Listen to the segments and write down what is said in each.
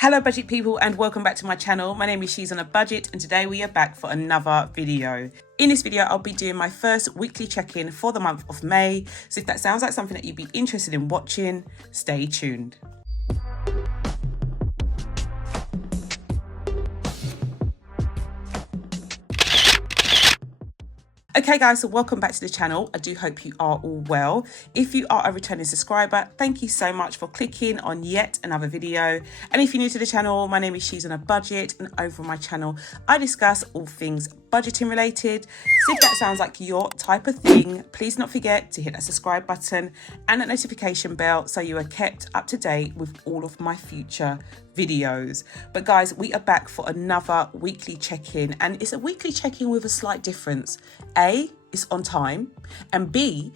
Hello budget people and welcome back to my channel. My name is She's on a Budget and today we are back for another video. In this video I'll be doing my first weekly check-in for the month of May. So if that sounds like something that you'd be interested in watching, stay tuned. Okay guys, so welcome back to the channel. I do hope you are all well. If you are a returning subscriber, thank you so much for clicking on yet another video. And if you're new to the channel, my name is She's on a Budget and over on my channel I discuss all things budgeting related. So if that sounds like your type of thing, please don't forget to hit that subscribe button and that notification bell so you are kept up to date with all of my future videos. But guys, we are back for another weekly check-in, and it's a weekly check-in with a slight difference. A, it's on time, and B,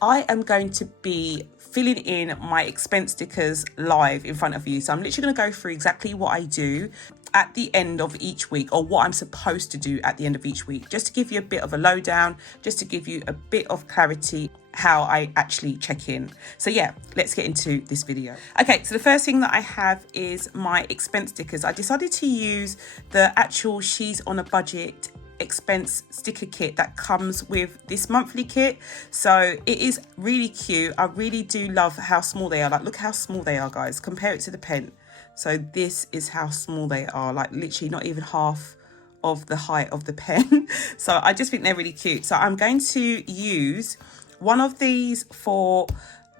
I am going to be filling in my expense stickers live in front of you. So I'm literally going to go through exactly what I do at the end of each week, or what I'm supposed to do at the end of each week, just to give you a bit of a lowdown, just to give you a bit of clarity how I actually check in. So yeah, let's get into this video. Okay, so the first thing that I have is my expense stickers. I decided to use the actual She's on a Budget expense sticker kit that comes with this monthly kit. So it is really cute. I really do love how small they are. Like, look how small they are, guys. Compare it to the pen. So this is how small they are, like literally not even half of the height of the pen. So I just think they're really cute. So I'm going to use one of these for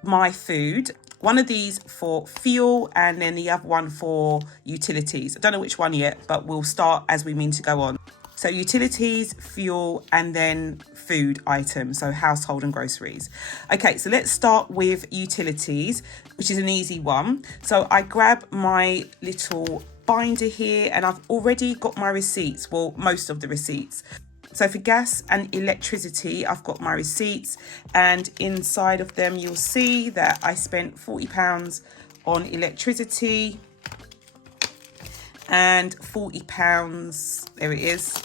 my food, one of these for fuel, and then the other one for utilities. I don't know which one yet, but we'll start as we mean to go on. So utilities, fuel, and then food items, so household and groceries. Okay, so let's start with utilities, which is an easy one. So I grab my little binder here and I've already got my receipts, well, most of the receipts. So for gas and electricity, I've got my receipts, and inside of them you'll see that I spent £40 on electricity and £40, there it is,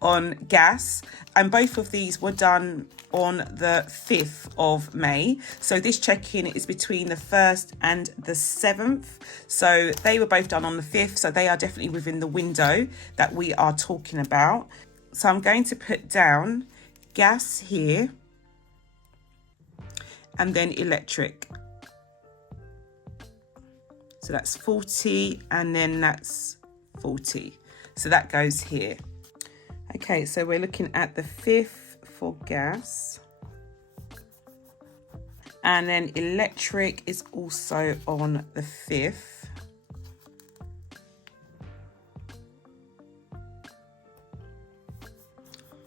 on gas. And both of these were done on the 5th of May. So this check-in is between the 1st and the 7th. So they were both done on the 5th. So they are definitely within the window that we are talking about. So I'm going to put down gas here and then electric. So that's 40 and then that's 40. So that goes here. Okay, so we're looking at the 5th for gas. And then electric is also on the 5th.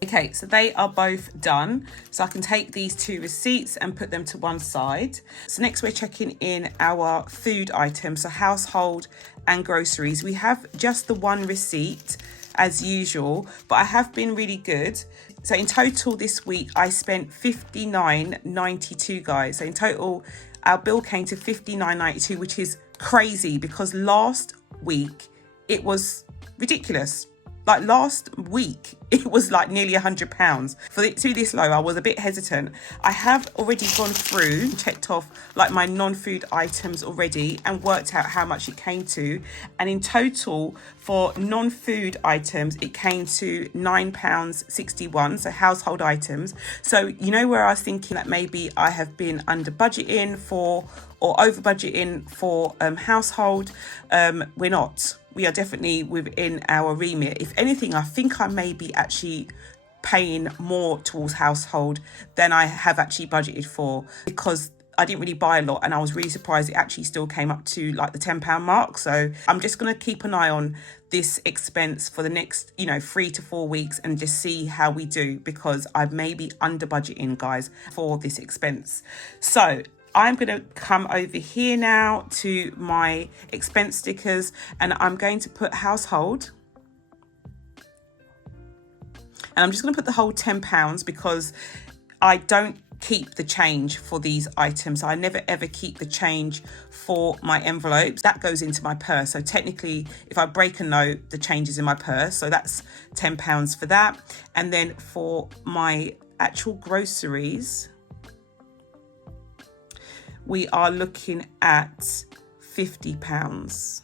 Okay, so they are both done. So I can take these two receipts and put them to one side. So next we're checking in our food items, so household and groceries. We have just the one receipt as usual, but I have been really good. So in total this week I spent $59.92, guys. So in total our bill came to $59.92, which is crazy because last week it was ridiculous. Like last week, it was like nearly £100. For it to be this low, I was a bit hesitant. I have already gone through and checked off like my non-food items already and worked out how much it came to. And in total for non-food items, it came to £9.61, so household items. So you know where I was thinking that maybe I have been under budgeting for or over budgeting for household, we're not. We are definitely within our remit. If anything, I think I may be actually paying more towards household than I have actually budgeted for, because I didn't really buy a lot and I was really surprised it actually still came up to like the £10 mark. So I'm just going to keep an eye on this expense for the next, 3 to 4 weeks and just see how we do, because I may be under budgeting, guys, for this expense. So I'm going to come over here now to my expense stickers and I'm going to put household. And I'm just going to put the whole £10 because I don't keep the change for these items. I never ever keep the change for my envelopes. That goes into my purse. So technically, if I break a note, the change is in my purse. So that's £10 for that. And then for my actual groceries, we are looking at £50.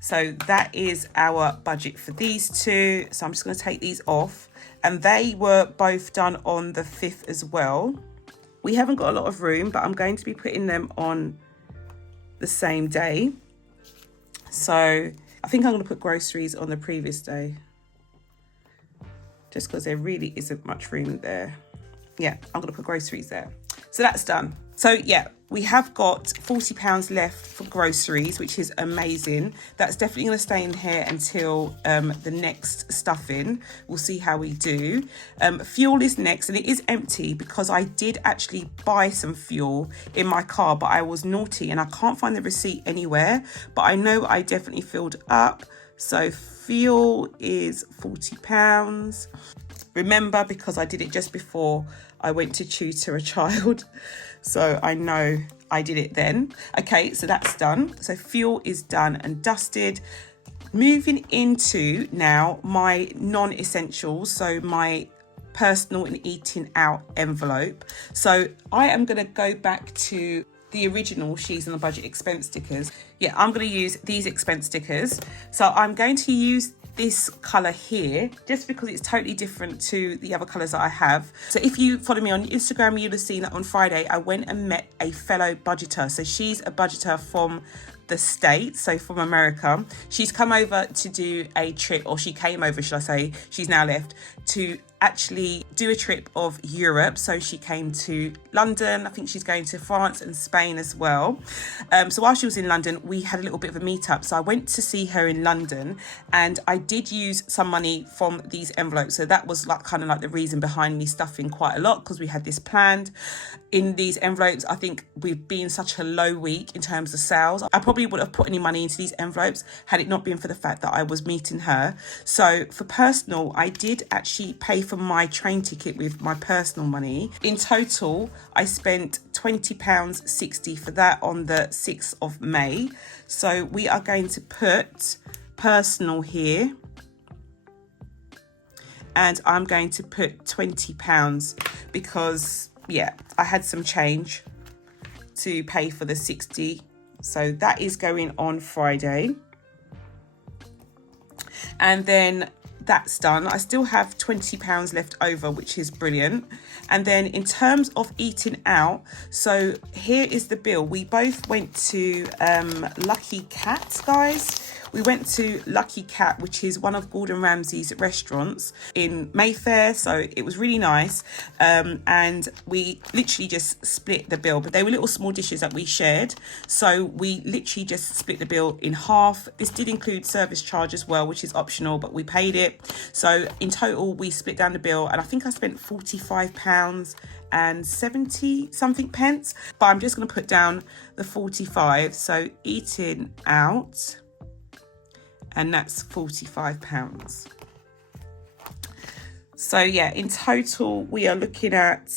So that is our budget for these two. So I'm just going to take these off. And they were both done on the 5th as well. We haven't got a lot of room, but I'm going to be putting them on the same day. So I think I'm going to put groceries on the previous day, just because there really isn't much room there. Yeah, I'm going to put groceries there. So that's done. So yeah, we have got £40 left for groceries, which is amazing. That's definitely going to stay in here until the next stuffing. We'll see how we do. Fuel is next, and it is empty because I did actually buy some fuel in my car, but I was naughty and I can't find the receipt anywhere. But I know I definitely filled up. So fuel is £40. Remember, because I did it just before I went to tutor a child. So I know I did it then. Okay, so that's done. So fuel is done and dusted. Moving into now my non-essentials. So my personal and eating out envelope. So I am going to go back to the original She's on a Budget expense stickers. Yeah, I'm going to use these expense stickers. So I'm going to use this colour here just because it's totally different to the other colours that I have. So if you follow me on Instagram, you'll have seen that on Friday I went and met a fellow budgeter. So she's a budgeter from the States, so from America. She's come over to do a trip, or she came over, should I say, she's now left, to actually do a trip of Europe. So she came to London. I think she's going to France and Spain as well. So while she was in London, we had a little bit of a meetup. So I went to see her in London, and I did use some money from these envelopes. So that was like kind of like the reason behind me stuffing quite a lot, because we had this planned in these envelopes. I think we've been such a low week in terms of sales. I probably wouldn't have put any money into these envelopes had it not been for the fact that I was meeting her. So for personal, I did actually pay for my train ticket with my personal money. In total, I spent £20.60 for that on the 6th of May. So we are going to put personal here, and I'm going to put £20 because yeah, I had some change to pay for the 60. So that is going on Friday. And then that's done. I still have £20 left over, which is brilliant. And then in terms of eating out, so here is the bill. We both went to Lucky Cat, guys. We went to Lucky Cat, which is one of Gordon Ramsay's restaurants in Mayfair. So it was really nice. And we literally just split the bill, but they were little small dishes that we shared. So we literally just split the bill in half. This did include service charge as well, which is optional, but we paid it. So in total, we split down the bill, and I think I spent £45 and 70 something pence, but I'm just going to put down the 45. So eating out, and that's £45. So yeah, in total, we are looking at,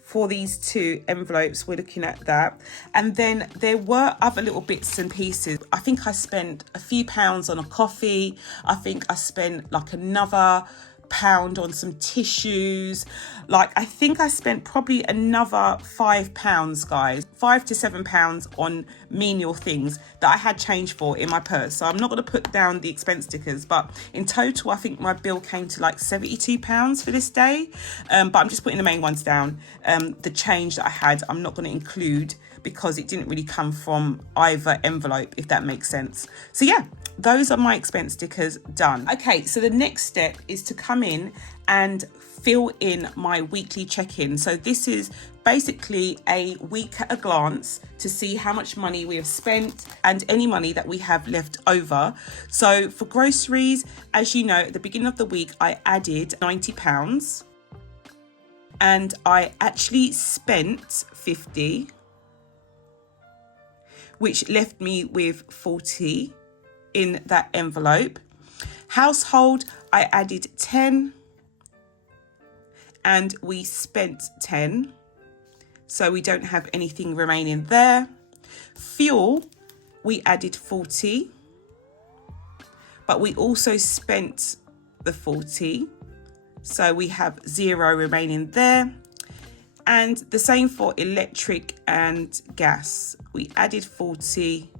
for these two envelopes, we're looking at that. And then there were other little bits and pieces. I think I spent a few pounds on a coffee. I think I spent like another £1 on some tissues. Like, I think I spent probably another £5, guys, £5 to £7 on menial things that I had change for in my purse. So I'm not going to put down the expense stickers, but in total, I think my bill came to like £72 for this day. But I'm just putting the main ones down. The change that I had, I'm not going to include because it didn't really come from either envelope, if that makes sense. So yeah, those are my expense stickers done. Okay, so the next step is to come in and fill in my weekly check-in. So this is basically a week at a glance to see how much money we have spent and any money that we have left over. So for groceries, as you know, at the beginning of the week, I added £90 and I actually spent 50, which left me with 40 in that envelope. Household, I added 10 and we spent 10. So we don't have anything remaining there. Fuel, we added 40, but we also spent the 40. So we have 0 remaining there. And the same for electric and gas. We added 40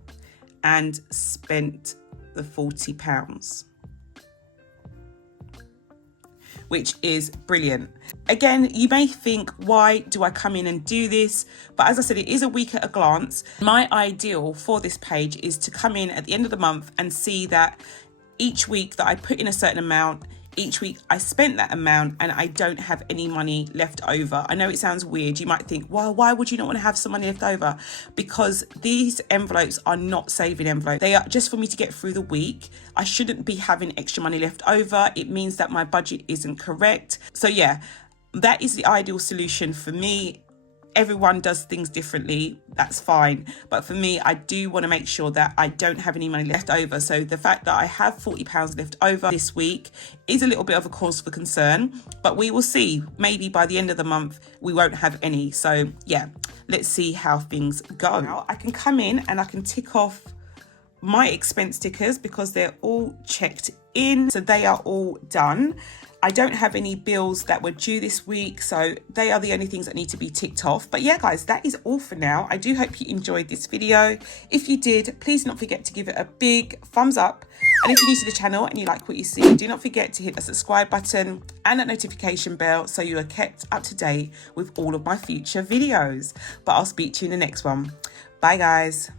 and spent the £40, which is brilliant. Again, you may think, why do I come in and do this? But as I said, it is a week at a glance. My ideal for this page is to come in at the end of the month and see that each week that I put in a certain amount, each week I spent that amount and I don't have any money left over. I know it sounds weird. You might think, well, why would you not want to have some money left over? Because these envelopes are not saving envelopes. They are just for me to get through the week. I shouldn't be having extra money left over. It means that my budget isn't correct. So yeah, that is the ideal solution for me. Everyone does things differently, that's fine. But for me, I do want to make sure that I don't have any money left over. So the fact that I have £40 left over this week is a little bit of a cause for concern, but we will see. Maybe by the end of the month, we won't have any. So yeah, let's see how things go. Now I can come in and I can tick off my expense stickers because they're all checked in. So they are all done. I don't have any bills that were due this week, so they are the only things that need to be ticked off. But yeah, guys, that is all for now. I do hope you enjoyed this video. If you did, please do not forget to give it a big thumbs up. And if you're new to the channel and you like what you see, do not forget to hit the subscribe button and that notification bell so you are kept up to date with all of my future videos. But I'll speak to you in the next one. Bye, guys.